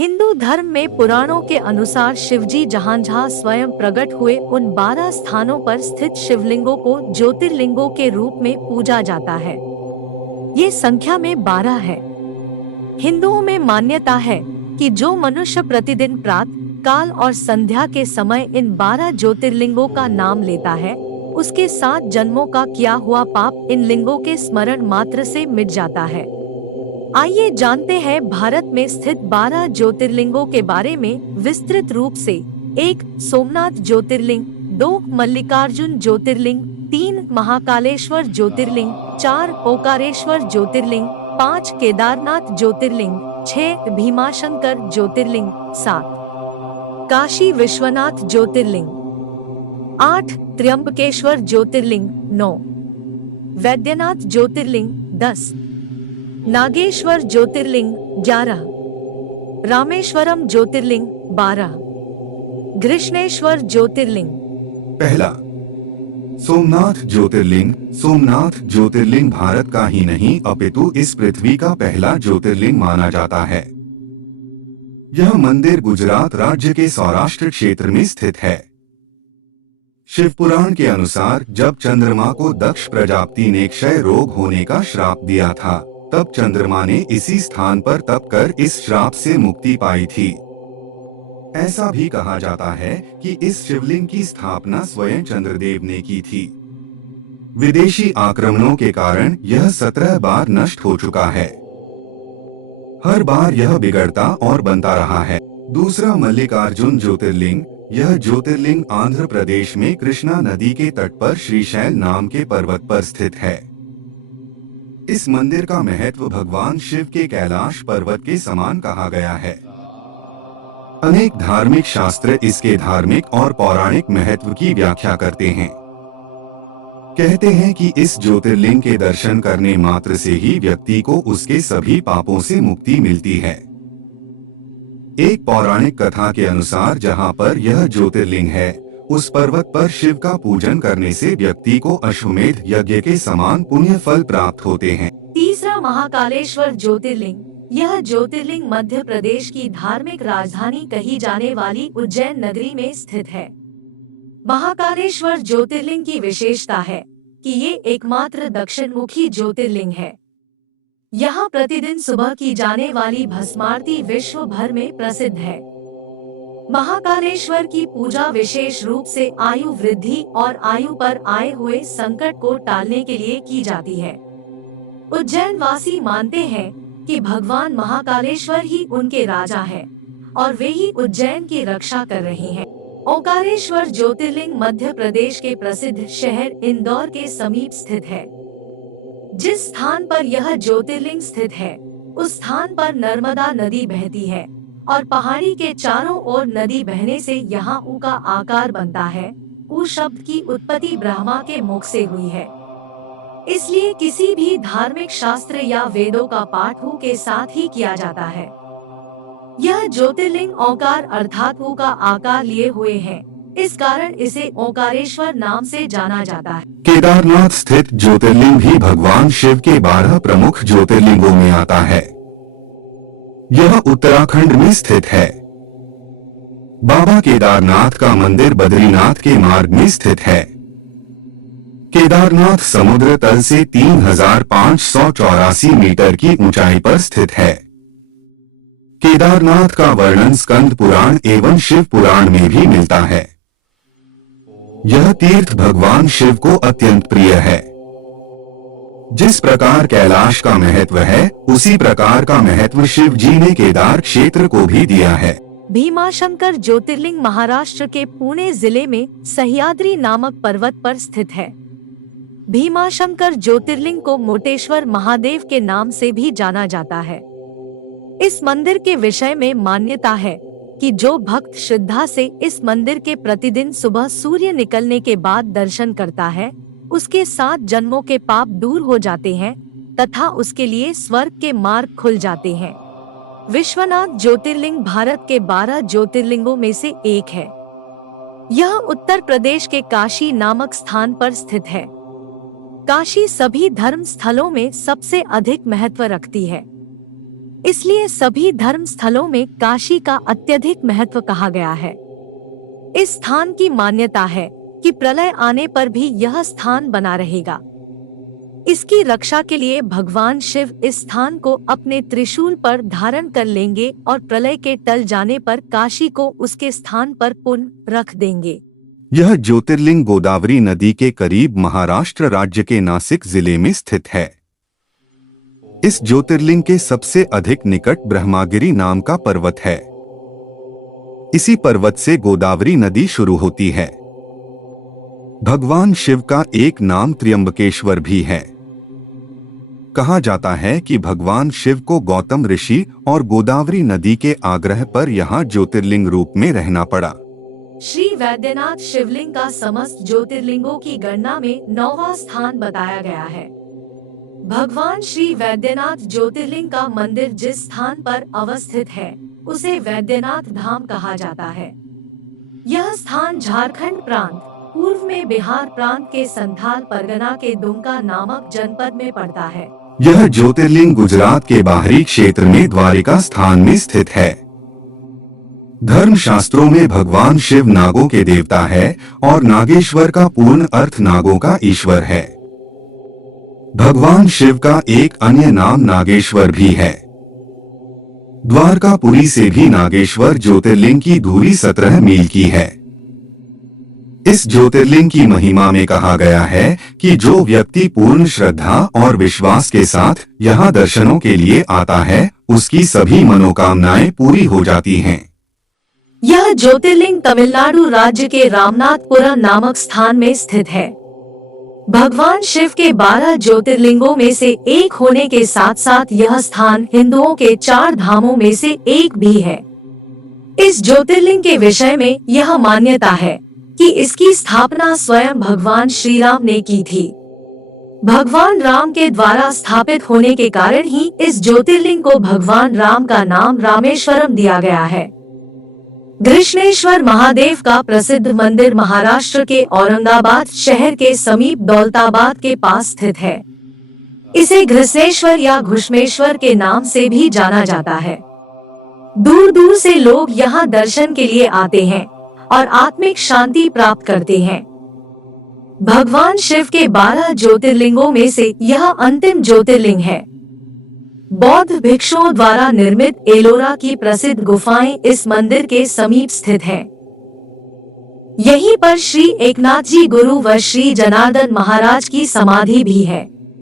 हिंदू धर्म में पुराणों के अनुसार शिवजी जहाँ स्वयं प्रकट हुए उन 12 स्थानों पर स्थित शिवलिंगों को ज्योतिर्लिंगों के रूप में पूजा जाता है। ये संख्या में 12 है। हिंदुओं में मान्यता है कि जो मनुष्य प्रतिदिन प्रातः काल और संध्या के समय इन 12 ज्योतिर्लिंगों का नाम लेता है, उसके 7 जन्मों का किया हुआ पाप इन लिंगों के स्मरण मात्र से मिट जाता है। आइए जानते हैं भारत में स्थित 12 ज्योतिर्लिंगों के बारे में विस्तृत रूप से। 1. सोमनाथ ज्योतिर्लिंग, 2. मल्लिकार्जुन ज्योतिर्लिंग, 3. महाकालेश्वर ज्योतिर्लिंग, 4. ओकारेश्वर ज्योतिर्लिंग, 5. केदारनाथ ज्योतिर्लिंग, 6. भीमाशंकर ज्योतिर्लिंग, 7. काशी विश्वनाथ ज्योतिर्लिंग, 8. त्र्यंबकेश्वर ज्योतिर्लिंग, 9. वैद्यनाथ ज्योतिर्लिंग, 10. नागेश्वर ज्योतिर्लिंग, 11. रामेश्वरम ज्योतिर्लिंग, 12. घृष्णेश्वर ज्योतिर्लिंग। पहला, सोमनाथ ज्योतिर्लिंग। सोमनाथ ज्योतिर्लिंग भारत का ही नहीं अपितु इस पृथ्वी का पहला ज्योतिर्लिंग माना जाता है। यह मंदिर गुजरात राज्य के सौराष्ट्र क्षेत्र में स्थित है। शिव पुराण के अनुसार जब चंद्रमा को दक्ष प्रजापति ने क्षय रोग होने का श्राप दिया था, तब चंद्रमा ने इसी स्थान पर तप कर इस श्राप से मुक्ति पाई थी। ऐसा भी कहा जाता है कि इस शिवलिंग की स्थापना स्वयं चंद्रदेव ने की थी। विदेशी आक्रमणों के कारण यह 17 बार नष्ट हो चुका है। हर बार यह बिगड़ता और बनता रहा है। दूसरा, मल्लिकार्जुन ज्योतिर्लिंग। यह ज्योतिर्लिंग आंध्र प्रदेश में कृष्णा नदी के तट पर श्रीशैल नाम के पर्वत पर स्थित है। इस मंदिर का महत्व भगवान शिव के कैलाश पर्वत के समान कहा गया है। अनेक धार्मिक शास्त्र इसके धार्मिक और पौराणिक महत्व की व्याख्या करते हैं। कहते हैं कि इस ज्योतिर्लिंग के दर्शन करने मात्र से ही व्यक्ति को उसके सभी पापों से मुक्ति मिलती है। एक पौराणिक कथा के अनुसार जहां पर यह ज्योतिर्लिंग है, उस पर्वत पर शिव का पूजन करने से व्यक्ति को अश्वमेध यज्ञ के समान पुण्य फल प्राप्त होते हैं। तीसरा, महाकालेश्वर ज्योतिर्लिंग। यह ज्योतिर्लिंग मध्य प्रदेश की धार्मिक राजधानी कही जाने वाली उज्जैन नगरी में स्थित है। महाकालेश्वर ज्योतिर्लिंग की विशेषता है कि ये एकमात्र दक्षिणमुखी ज्योतिर्लिंग है। यहाँ प्रतिदिन सुबह की जाने वाली भस्मारती विश्व भर में प्रसिद्ध है। महाकालेश्वर की पूजा विशेष रूप से आयु वृद्धि और आयु पर आए हुए संकट को टालने के लिए की जाती है। उज्जैन वासी मानते हैं कि भगवान महाकालेश्वर ही उनके राजा हैं और वे ही उज्जैन की रक्षा कर रहे हैं। ओंकारेश्वर ज्योतिर्लिंग मध्य प्रदेश के प्रसिद्ध शहर इंदौर के समीप स्थित है। जिस स्थान पर यह ज्योतिर्लिंग स्थित है, उस स्थान पर नर्मदा नदी बहती है और पहाड़ी के चारों ओर नदी बहने से यहाँ ऊ का आकार बनता है। ऊ शब्द की उत्पत्ति ब्रह्मा के मुख से हुई है। इसलिए किसी भी धार्मिक शास्त्र या वेदों का पाठ ऊ के साथ ही किया जाता है। यह ज्योतिर्लिंग ओंकार अर्थात ऊ का आकार लिए हुए है, इस कारण इसे ओंकारेश्वर नाम से जाना जाता है। केदारनाथ स्थित ज्योतिर्लिंग भी भगवान शिव के 12 प्रमुख ज्योतिर्लिंगों में आता है। यह उत्तराखंड में स्थित है। बाबा केदारनाथ का मंदिर बद्रीनाथ के मार्ग में स्थित है। केदारनाथ समुद्र तल से 3584 मीटर की ऊंचाई पर स्थित है। केदारनाथ का वर्णन स्कंद पुराण एवं शिव पुराण में भी मिलता है। यह तीर्थ भगवान शिव को अत्यंत प्रिय है। जिस प्रकार कैलाश का महत्व है, उसी प्रकार का महत्व शिव जी ने केदार क्षेत्र को भी दिया है। भीमाशंकर ज्योतिर्लिंग महाराष्ट्र के पुणे जिले में सह्याद्री नामक पर्वत पर स्थित है। भीमाशंकर ज्योतिर्लिंग को मोटेश्वर महादेव के नाम से भी जाना जाता है। इस मंदिर के विषय में मान्यता है कि जो भक्त श्रद्धा से इस मंदिर के प्रतिदिन सुबह सूर्य निकलने के बाद दर्शन करता है, उसके 7 जन्मों के पाप दूर हो जाते हैं तथा उसके लिए स्वर्ग के मार्ग खुल जाते हैं। विश्वनाथ ज्योतिर्लिंग भारत के 12 ज्योतिर्लिंगों में से एक है। यह उत्तर प्रदेश के काशी नामक स्थान पर स्थित है। काशी सभी धर्म स्थलों में सबसे अधिक महत्व रखती है। इसलिए सभी धर्म स्थलों में काशी का अत्यधिक महत्व कहा गया है। इस स्थान की मान्यता है कि प्रलय आने पर भी यह स्थान बना रहेगा। इसकी रक्षा के लिए भगवान शिव इस स्थान को अपने त्रिशूल पर धारण कर लेंगे और प्रलय के टल जाने पर काशी को उसके स्थान पर पुनः रख देंगे। यह ज्योतिर्लिंग गोदावरी नदी के करीब महाराष्ट्र राज्य के नासिक जिले में स्थित है। इस ज्योतिर्लिंग के सबसे अधिक निकट ब्रह्मागिरी नाम का पर्वत है। इसी पर्वत से गोदावरी नदी शुरू होती है। भगवान शिव का एक नाम त्र्यंबकेश्वर भी है। कहा जाता है कि भगवान शिव को गौतम ऋषि और गोदावरी नदी के आग्रह पर यहाँ ज्योतिर्लिंग रूप में रहना पड़ा। श्री वैद्यनाथ शिवलिंग का समस्त ज्योतिर्लिंगों की गणना में 9वां स्थान बताया गया है। भगवान श्री वैद्यनाथ ज्योतिर्लिंग का मंदिर जिस स्थान पर अवस्थित है उसे वैद्यनाथ धाम कहा जाता है। यह स्थान झारखंड प्रांत, पूर्व में बिहार प्रांत के संथाल परगना के दुमका नामक जनपद में पड़ता है। यह ज्योतिर्लिंग गुजरात के बाहरी क्षेत्र में द्वारिका स्थान में स्थित है। धर्म शास्त्रों में भगवान शिव नागों के देवता है और नागेश्वर का पूर्ण अर्थ नागों का ईश्वर है। भगवान शिव का एक अन्य नाम नागेश्वर भी है। द्वारकापुरी से भी नागेश्वर ज्योतिर्लिंग की दूरी 17 मील की है। इस ज्योतिर्लिंग की महिमा में कहा गया है कि जो व्यक्ति पूर्ण श्रद्धा और विश्वास के साथ यहाँ दर्शनों के लिए आता है उसकी सभी मनोकामनाएं पूरी हो जाती हैं। यह ज्योतिर्लिंग तमिलनाडु राज्य के रामनाथपुरम नामक स्थान में स्थित है। भगवान शिव के 12 ज्योतिर्लिंगों में से एक होने के साथ साथ यह स्थान हिंदुओं के 4 धामों में से एक भी है। इस ज्योतिर्लिंग के विषय में यह मान्यता है कि इसकी स्थापना स्वयं भगवान श्री राम ने की थी। भगवान राम के द्वारा स्थापित होने के कारण ही इस ज्योतिर्लिंग को भगवान राम का नाम रामेश्वरम दिया गया है। घृष्णेश्वर महादेव का प्रसिद्ध मंदिर महाराष्ट्र के औरंगाबाद शहर के समीप दौलताबाद के पास स्थित है। इसे घृष्णेश्वर या घुष्मेश्वर के नाम से भी जाना जाता है। दूर दूर से लोग यहाँ दर्शन के लिए आते हैं और आत्मिक शांति प्राप्त करते हैं। भगवान शिव के 12 ज्योतिर्लिंगों में से यह अंतिम ज्योतिर्लिंग है। बौद्ध भिक्षुओं द्वारा निर्मित एलोरा की प्रसिद्ध गुफाएं इस मंदिर के समीप स्थित हैं। यहीं पर श्री एकनाथ जी गुरु व श्री जनार्दन महाराज की समाधि भी है।